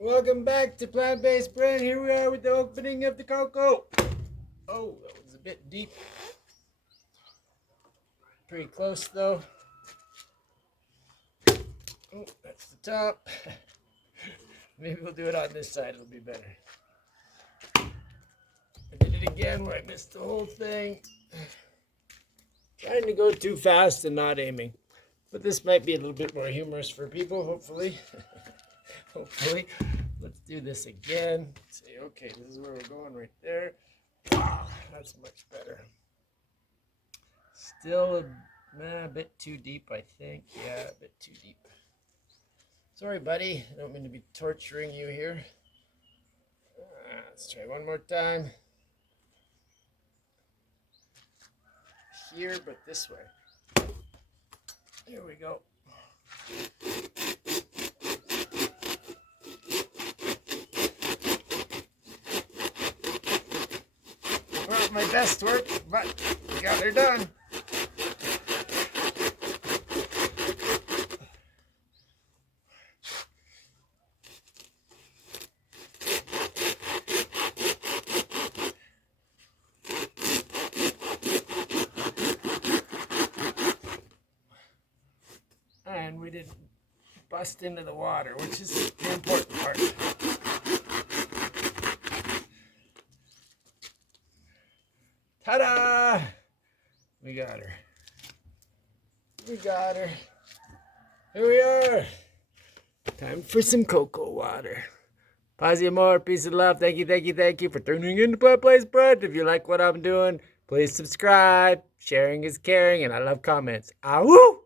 Welcome back to Plant-Based Brent. Here we are with the opening of the Coco. Oh, that was a bit deep. Pretty close though. Oh, that's the top. Maybe we'll do it on this side, it'll be better. I did it again where I missed the whole thing. Trying to go too fast and not aiming. But this might be a little bit more humorous for people, hopefully. Hopefully. Let's do this again. Say, okay, this is where we're going right there. Wow, that's much better. Still a bit too deep, I think. Yeah, a bit too deep. Sorry, buddy. I don't mean to be torturing you here. Let's try one more time. Here, but this way. Here we go. Well, my best work, but we got her done. And we didn't bust into the water, which is the important part. Ta-da! We got her. We got her. Here we are. Time for some cocoa water. Paz y amor, peace and love. Thank you for tuning in to Plant-Based Brent. If you like what I'm doing, please subscribe. Sharing is caring, and I love comments. Ahoo!